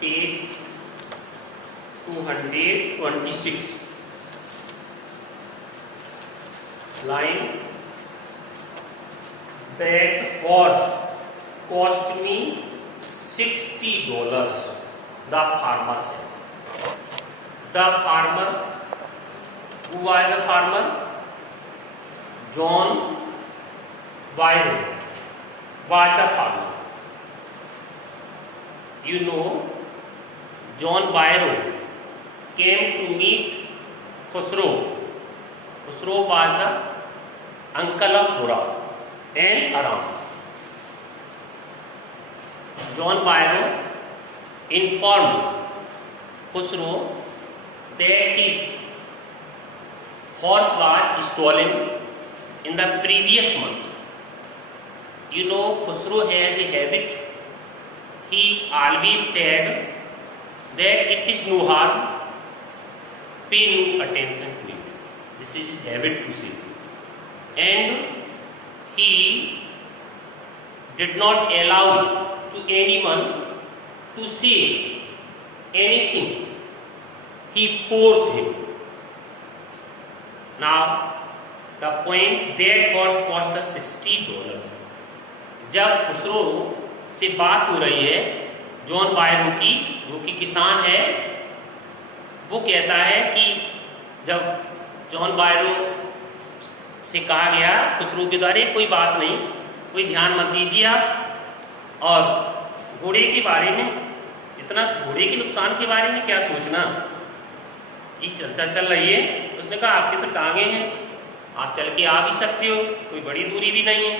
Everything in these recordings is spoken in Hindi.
page 226, line, that horse cost me $60, the farmer said. The farmer, who was the farmer? John Byron was the farmer. You know, John Byron came to meet Khusro. Khusro was the uncle of Khurram and Aram. John Byron informed Khusro that his horse was stolen in the previous month. You know, Khusro has a habit. He always said that it is no harm, pay no attention to it. This is his habit to say. And he did not allow to anyone to say anything. He forced him. Now, the point, that horse cost us $60. जब खुसरो से बात हो रही है जॉन बायरो की, जो कि किसान है, वो कहता है कि जब जॉन बायरो से कहा गया खुसरो के द्वारा, कोई बात नहीं, कोई ध्यान मत दीजिए आप, और घोड़े के बारे में, इतना घोड़े के नुकसान के बारे में क्या सोचना, ये चर्चा चल रही है। उसने कहा आपकी तो टांगे हैं, आप चल के आ भी सकते हो, कोई बड़ी दूरी भी नहीं है।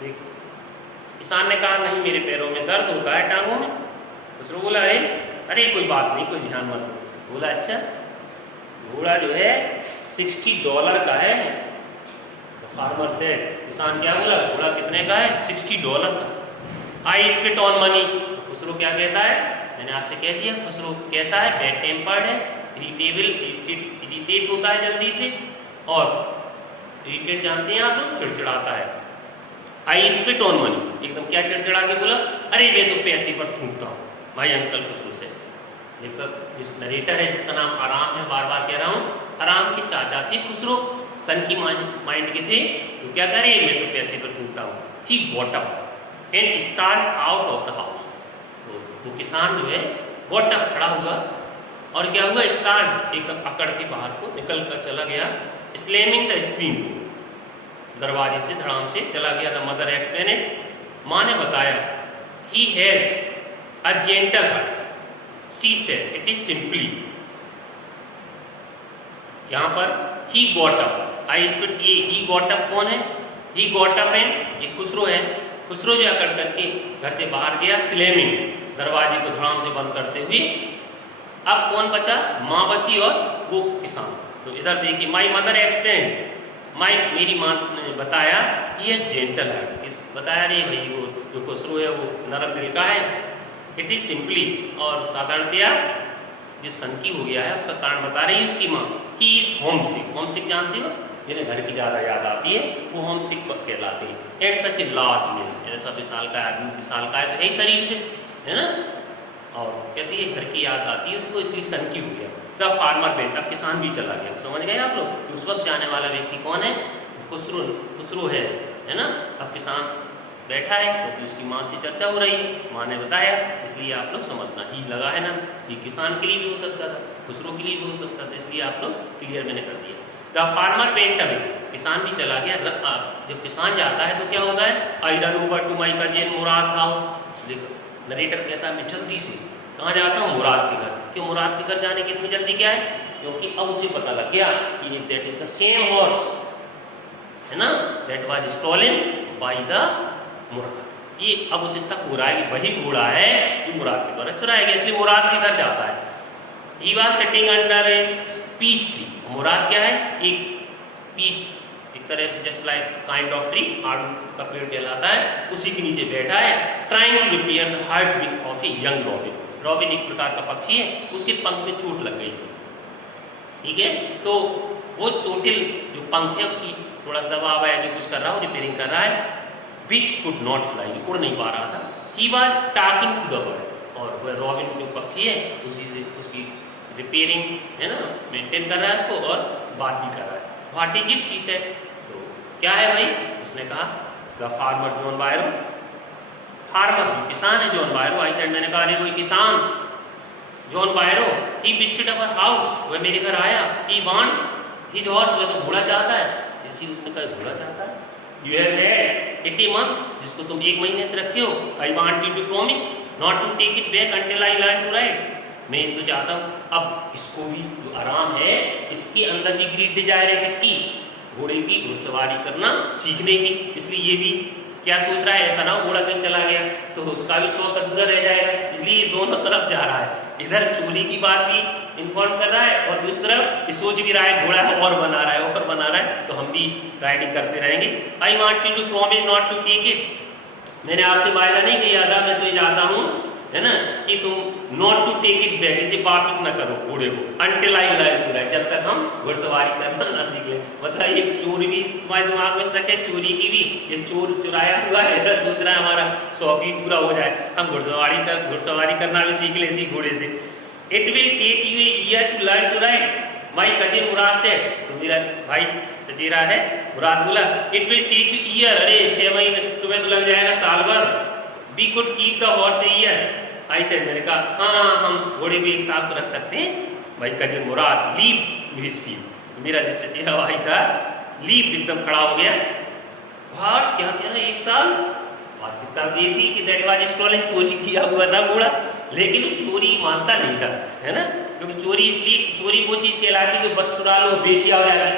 देखो, किसान ने कहा नहीं, मेरे पैरों में दर्द होता है, टांगों में। दूसरा बोला अरे कोई बात नहीं, कोई ध्यान मत दो। बोला अच्छा, घोड़ा जो है $60 का है। फार्मर से किसान क्या बोला, घोड़ा कितने का है? $60 का। आई स्पिट ऑन मनी। खुसरो क्या कहता है, मैंने आपसे कह दिया खुसरो कैसा है, बैड टेम्पर्ड है, इरिटेट होता है जल्दी से, और इरिटेट जानते हैं आप लोग, चिड़चिड़ाता है। आई स्पिट ऑन मनी, एकदम क्या चिड़चिड़ा के बोला, अरे मैं तो पैसे पर थूकता हूँ भाई अंकल खुसरो से। देखो, जिस नरेटर है जिसका नाम आराम है, बार बार कह रहा हूँ, आराम के चाचा थे खुसरो, सन की माइंड के थे, तो क्या करे, मैं तो पैसे पर थूकता हूँ। He got up and start out of the house. तो वो किसान जो है गॉट अप, खड़ा हुआ, और क्या हुआ, स्टार्ट एक अकड़ के बाहर को निकल कर चला गया, स्लैमिंग द स्क्रीन, दरवाजे से धड़ाम से चला गया। द मदर एक्सप्लेनेड, माँ ने बताया, he has a gentle heart, she said, it is simply. यहाँ पर he got up, I spit, ये ही गॉट अप कौन है, ही गॉट अप है, ये खुसरो है। खुसरो जो अकड़ करके घर से बाहर गया, स्लैमिंग, दरवाजे को धड़ाम से बंद करते हुए। अब कौन बचा, माँ बची और वो किसान। तो इधर देखिए, माई मदर एक्सप्लेन, मेरी माँ ने बताया, ये जेंटल है, बताया नहीं भाई, वो जो खुसरो है वो नरम दिल का है, इट इज सिंपली, और साधारणतया जो सनकी हो गया है उसका कारण बता रही है उसकी माँ। ही इज होमसिक, होमसिक जानते हो, जिन्हें घर की ज्यादा याद आती है वो होमसिक कहलाते हैं। At such a large mess, ऐसा विशाल का आदमी, विशाल का है शरीर से, है ना, और कहती है घर की याद आती है उसको, इसलिए सनकी हो गया। द फार्मर वेंट, अब किसान भी चला गया। समझ गए आप लोग, उस वक्त जाने वाला व्यक्ति कौन है, खुसरो है ना। अब किसान बैठा है क्योंकि उसकी माँ से चर्चा हो रही है, माँ ने बताया, इसलिए आप लोग समझना, ही लगा है ना, ये किसान के लिए भी हो सकता था, खुसरो के लिए भी हो सकता था, इसलिए आप लोग क्लियर मैंने कर दिया। द फार्मर वेंट अवे, किसान भी चला गया। जब किसान जाता है तो क्या होता है, I run over to my cousin Murad house. देखो, नरेटर कहता है मैं जल्दी से कहाँ जाता हूँ, मुराद के घर। क्यों मुराद के घर जाने की इतनी जल्दी क्या है, क्योंकि अब उसे पता लग गया कि that is the same horse, है ना, that was stolen by the Murad. ये अब उसे शक हो रहा है कि वही घोड़ा है जो मुराद के द्वारा चुराया गया, इसलिए मुराद के घर जाता है। He was sitting under a peach tree, Murad क्या है, एक पीच, एक तरह से just like kind of tree, आड़ू का पेड़ कहलाता है, उसी के नीचे बैठा है। Trying to repair the heart beat of a young robin, robin एक प्रकार का पक्षी है, उसके पंख में चोट लग गई थी, ठीक है, तो वो चोटिल जो पंख है उसकी थोड़ा दबाव है, जो कुछ कर रहा है, रिपेयरिंग कर रहा है, विच कुड नॉट फ्लाई, उड़ नहीं पा रहा था। He was talking to the bird, और वह रॉबिन जो पक्षी है उसी से उसकी रिपेयरिंग है ना, मेंटेन कर रहा है उसको और बात भी कर रहा है। What is it, he said, तो क्या है भाई? उसने कहा द फार्मर जॉन बायरो, फार्मर किसान है जॉन बायरो। आई सेड, मैंने कहा अरे कोई किसान John बायरो, he visited our house, वह मेरे घर आया, ही वांट्स हिज हॉर्स, वह तो घोड़ा चाहता है। इसी उसने कहा घोड़ा चाहता है, यू हैव हैड 80 मंथ, जिसको तुम 1 महीने से रखे हो, I want you to promise not to take it back until I learn to ride, मैं तो चाहता हूँ। अब इसको भी जो आराम है, इसके अंदर भी ग्रेट डिजायर है किसकी? घोड़े की घुड़सवारी करना सीखने की। इसलिए ये भी क्या सोच रहा है, ऐसा ना हो घोड़ा कहीं चला गया तो उसका भी शौक अधूरा रह जाएगा, इसलिए दोनों तरफ जा रहा है। इधर चोरी की बात भी इन्फॉर्म कर रहा है और दूसरी तरफ ये सोच भी रहा है घोड़ा और बना रहा है, और बना रहा है, तो हम भी राइडिंग करते रहेंगे। I want you to promise not to take it, मैंने आपसे वायदा नहीं किया था, मैं तो ये चाहता हूँ है ना कि तुम not to take it back, इसे वापस न करो घोड़े को, until I learn to ride, जब तक हम घुड़सवारी करना न सीख ले। मतलब एक चोर भी तुम्हारे दिमाग में शक है, चोरी की भी, ये चोर चुराया हुआ है, सोच रहा है हमारा शौक भी पूरा हो जाए, हम घुड़सवारी करना भी सीख ले इसी घोड़े से। It will take you a year to learn to ride, my cousin Murad से, तो मेरा भाई चचेरा है मुराद बोला, it will take you year, अरे 6 महीने तुम्हें तो लग जाएगा, साल भर, we could keep the horse a year. I said, मैंने कहा हाँ हम घोड़े को एक साथ तो रख सकते हैं। भाई कजिन मुराद लीप हिज फीट, मेरा जो चचेरा भाई था लीप एकदम खड़ा हो गया। वाट, क्या कह रहा है 1 साल? वास्तविकता ये थी कि दैट वाज स्टोलन, चोरी किया हुआ था घोड़ा, लेकिन चोरी मानता नहीं था, है ना, क्योंकि चोरी इसलिए, चोरी वो चीज कहलाती है कि बस चुरा लो बेच आ जाएगा,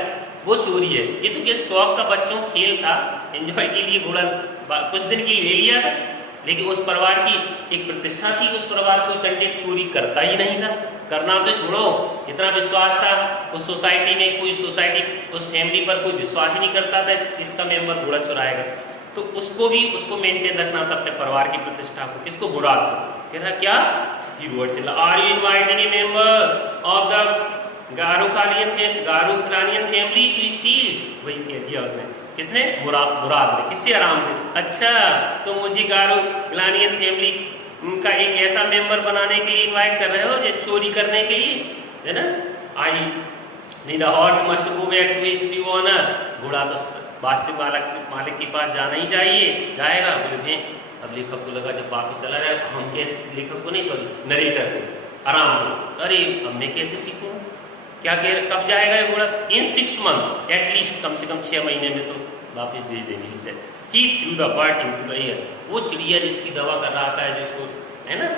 वो चोरी है। ये तो क्या शौक का बच्चों खेल था, एंजॉय के लिए घोड़ा कुछ दिन के लिए ले लिया था, लेकिन उस परिवार की एक प्रतिष्ठा थी, उस परिवार को कंटेंट चोरी करता ही नहीं था। करना तो छोड़ो, इतना विश्वास था उस सोसाइटी में, कोई सोसाइटी उस फैमिली पर कोई विश्वास ही नहीं करता था इसका मेंबर घोड़ा चुराएगा, तो उसको मेंटेन रखना था अपने परिवार की प्रतिष्ठा को। किसको? मुराद को। कह रहा क्या? ही वर्ड चला, are you inviting a member of the Garoghlanian family to steal, वही कह दिया उसने। किसने? मुराद ने। किससे? आराम से। अच्छा, तो मुझे गारुकालियन फैमिली का एक ऐसा मेंबर बनाने के लिए इनवाइट कर रहे हो जो चोरी करने के लिए, है ना? आई नहीं, the horse must go back to his true owner, घोड़ा तो वास्तविक मालिक के पास जाना ही चाहिए, जाएगा। बोले भे, अब लेखक को लगा जब वापिस चला रहा है, हम कैसे, लेखक को नहीं सॉरी नरेटर को, आराम को, अरे अब मैं कैसे सीखूंगा, क्या कह रहे, कब जाएगा ये घोड़ा? इन 6 मंथ एटलीस्ट, कम से कम 6 महीने में तो वापिस दे देंगे इसे। He threw the bird into the air, वो चिड़िया जिसकी दवा कर रहा था, जिसको है ना,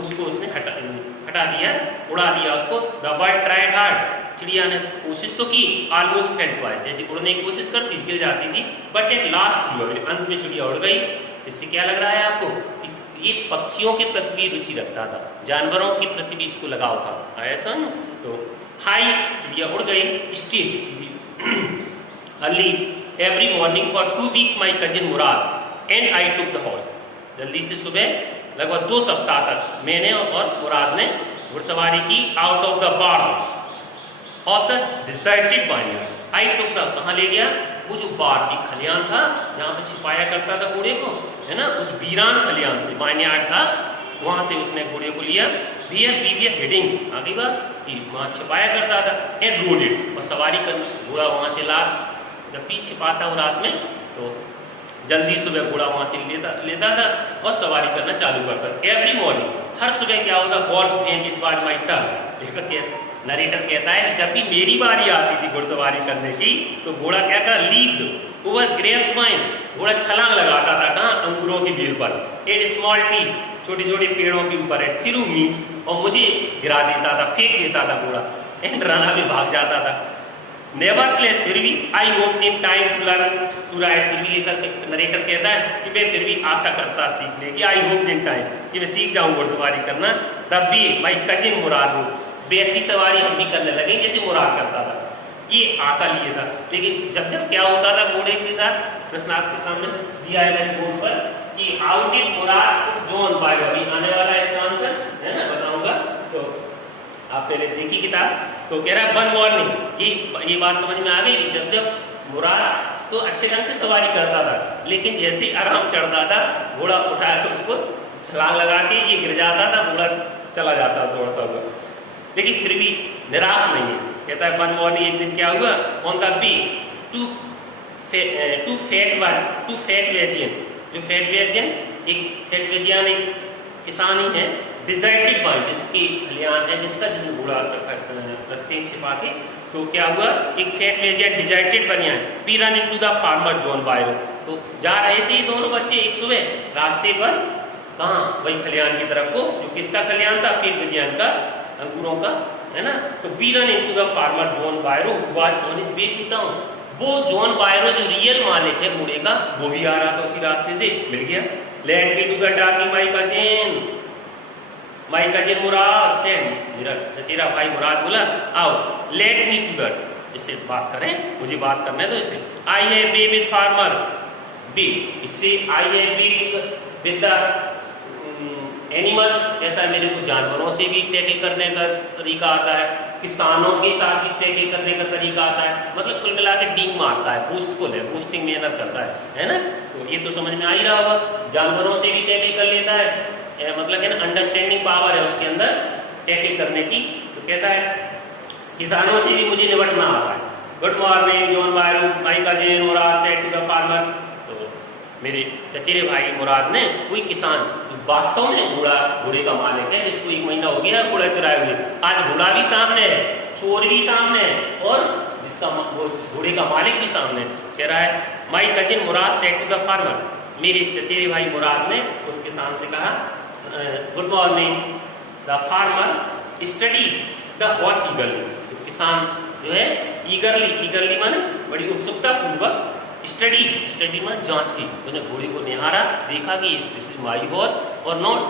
उसको उसने हटा दिया, उड़ा दिया उसको। द बर्ड ट्राइड हार्ड, चिड़िया ने कोशिश तो की, ऑलमोस्ट फेल पाए, जैसे उड़ने की कोशिश करती गिर जाती थी, बट एट लास्ट अंत में चिड़िया उड़ गई। इससे क्या लग रहा है आपको? ये पक्षियों के प्रति भी रुचि रखता था, जानवरों के प्रति भी इसको लगाव था, ऐसा ना? तो हाई, चिड़िया उड़ गई। Street early every morning for 2 weeks my cousin Murad and I took the horse, जल्दी से सुबह लगभग 2 सप्ताह तक मैंने और मुराद ने घुड़सवारी की। Out of the barn of the deserted barnyard, I took the, कहाँ ले गया? वो जो बार्न एक खलियान था जहाँ पे छिपाया करता था घोड़े को, है ना, उस वीरान खलियान से, बार्नयार्ड था, वहां से उसने घोड़े को लिया। वी आर हेडिंग, आगे बात कि वहां छिपाया करता था, एंड रोड इट, और सवारी कर घोड़ा वहां से ला, जब भी छिपाता हूँ रात में तो जल्दी सुबह घोड़ा वहां से लेता था और सवारी करना चालू करता। एवरी मॉर्निंग, हर सुबह क्या होता? Horse and it was my turn, narrator कहता है जब भी मेरी बारी आती थी घुड़सवारी करने की तो घोड़ा क्या कर, लीप्ड ओवर ग्रेप्स वाइन, घोड़ा छलांग लगाता था, कहाँ? अंगूरों की बेल पर। एट स्मॉल टी, छोटे छोटे पेड़ों के ऊपर है, थ्रू मी, और मुझे गिरा देता था, फेंक देता था घोड़ा, एंड रना भी भाग जाता था। नेवरथलेस, फिर भी, I hope in time to learn to ride, फिर भी नरेटर कहता है कि मैं फिर भी आशा करता सीखने की, आई होप इन टाइम कि मैं सीख जाऊँ घुड़सवारी करना। तब भी माई कजिन मुराद हो, वैसी सवारी हम भी करने लगे जैसे मुराद करता था, ये आशा लिए था। लेकिन जब जब क्या होता था घोड़े के साथ, प्रश्न आपके सामने दिया है बोर्ड पर कि हाउ डिड मुराद जॉन बायरो, अभी आने वाला है इसका आंसर, है ना, बताऊंगा, तो आप पहले देखिए किताब। तो कह रहा है वन मॉर्निंग, ये बात समझ में आ गई। जब जब मुराद तो अच्छे ढंग से सवारी करता था, लेकिन जैसे ही आराम चढ़ता था घोड़ा उठाकर उसको छलांग लगा के ये गिर जाता था, घोड़ा चला जाता दौड़ता हुआ, लेकिन फिर भी निराश नहीं है। कहता है वन मॉर्निंग, एक दिन क्या हुआ, on the way to Fetvajian, जो फैट वेजियन एक किसान ही है, डिजर्टेड बाय, जिसकी खलियान है, जिसमें घोड़ा रखते हैं छिपा के, तो क्या हुआ, एक फैट वेजियन डिजर्टेड बनिया we run into the farmer John Byro. तो जा रहे थे दोनों बच्चे एक सुबह रास्ते पर, कहाँ, वही खलियान की तरफ को, जो किसका खलियान था, फैट वेजियन का, अंकुरों का, है ना। तो we run into the farmer John Byro who was on his way to town. वो जॉन बायरो जो रियल मालिक है घोड़े का, वो भी आ रहा था उसी रास्ते से, मिल गया। Let me to the darky my cousin Murad said, मेरा चचेरा भाई मुराद बोला, आओ लेट मी टू द, इससे बात करें, मुझे बात करने दो इससे। I have be with farmer B, इससे I have be with the animals, कहता है मेरे को जानवरों से भी टैकल करने का तरीका आता है, किसानों के साथ भी टैकल करने का तरीका आता है, मतलब कुल मिला के डींग मारता है, बूस्टिंग मेहनत करता है ना। तो ये तो समझ में आ ही रहा होगा, जानवरों से भी टैकल कर लेता है, मतलब है ना, अंडरस्टैंडिंग पावर है उसके अंदर टैकल करने की। तो कहता है किसानों से भी मुझे निपटना आता है। Good morning John Byro my cousin Murad said to the farmer. तो मेरे चचेरे भाई मुराद ने, कोई किसान वास्तव में घोड़े का मालिक है, जिसको 1 महीना हो गया घोड़ा चुराए हुए, आज घोड़ा भी सामने है, चोर भी सामने है, और जिसका वो घोड़े का मालिक भी सामने है। कह रहा है my cousin Murad said to the farmer, मेरे चचेरे भाई मुराद ने उस किसान से कहा, good morning. The farmer study the horse eagerly, तो किसान जो है ईगरली माने बड़ी उत्सुकता पूर्वक, स्टडी माने जांच की, उसने घोड़े को निहारा, देखा कि दिस इज माई हॉर्स और नॉट